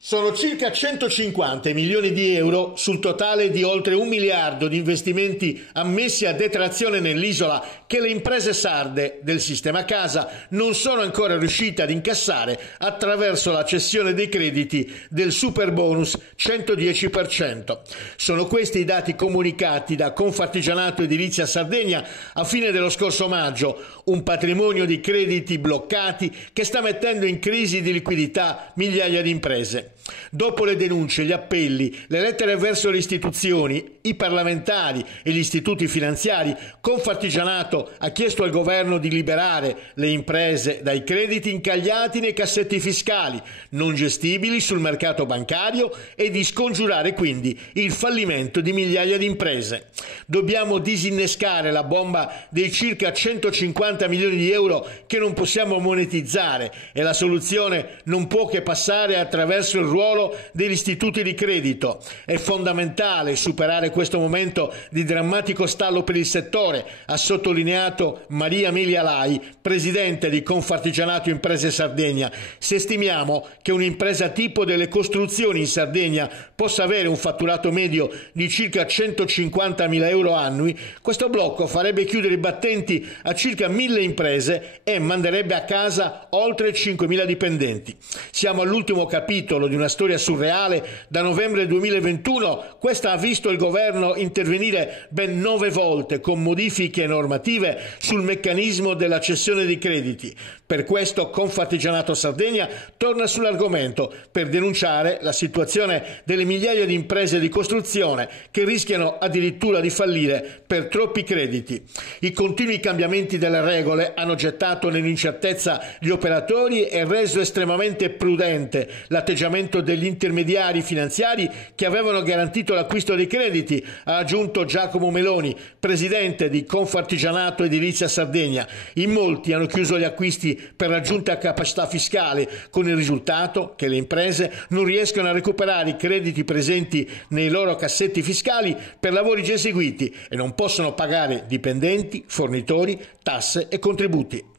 Sono circa 150 milioni di euro sul totale di oltre 1 miliardo di investimenti ammessi a detrazione nell'isola che le imprese sarde del sistema casa non sono ancora riuscite ad incassare attraverso la cessione dei crediti del superbonus 110%. Sono questi i dati comunicati da Confartigianato Edilizia Sardegna a fine dello scorso maggio, un patrimonio di crediti bloccati che sta mettendo in crisi di liquidità migliaia di imprese. Dopo le denunce, gli appelli, le lettere verso le istituzioni, i parlamentari e gli istituti finanziari, Confartigianato ha chiesto al governo di liberare le imprese dai crediti incagliati nei cassetti fiscali, non gestibili sul mercato bancario, e di scongiurare quindi il fallimento di migliaia di imprese. Dobbiamo disinnescare la bomba dei circa 150 milioni di euro che non possiamo monetizzare e la soluzione non può che passare attraverso il ruolo degli istituti di credito. È fondamentale superare questo momento di drammatico stallo per il settore, ha sottolineato Maria Emilia Lai, presidente di Confartigianato Imprese Sardegna. Se stimiamo che un'impresa tipo delle costruzioni in Sardegna possa avere un fatturato medio di circa 150.000 euro annui, questo blocco farebbe chiudere i battenti a circa 1.000 imprese e manderebbe a casa oltre 5.000 dipendenti. Siamo all'ultimo capitolo di una storia surreale. Da novembre 2021 questa ha visto il governo intervenire ben 9 volte con modifiche normative sul meccanismo della cessione di crediti. Per questo Confartigianato Sardegna torna sull'argomento per denunciare la situazione delle migliaia di imprese di costruzione che rischiano addirittura di fallire per troppi crediti. I continui cambiamenti delle regole hanno gettato nell'incertezza gli operatori e reso estremamente prudente l'atteggiamento degli intermediari finanziari che avevano garantito l'acquisto dei crediti, ha aggiunto Giacomo Meloni, presidente di Confartigianato Edilizia Sardegna. In molti hanno chiuso gli acquisti per raggiunta capacità fiscale, con il risultato che le imprese non riescono a recuperare i crediti presenti nei loro cassetti fiscali per lavori già eseguiti e non possono pagare dipendenti, fornitori, tasse e contributi.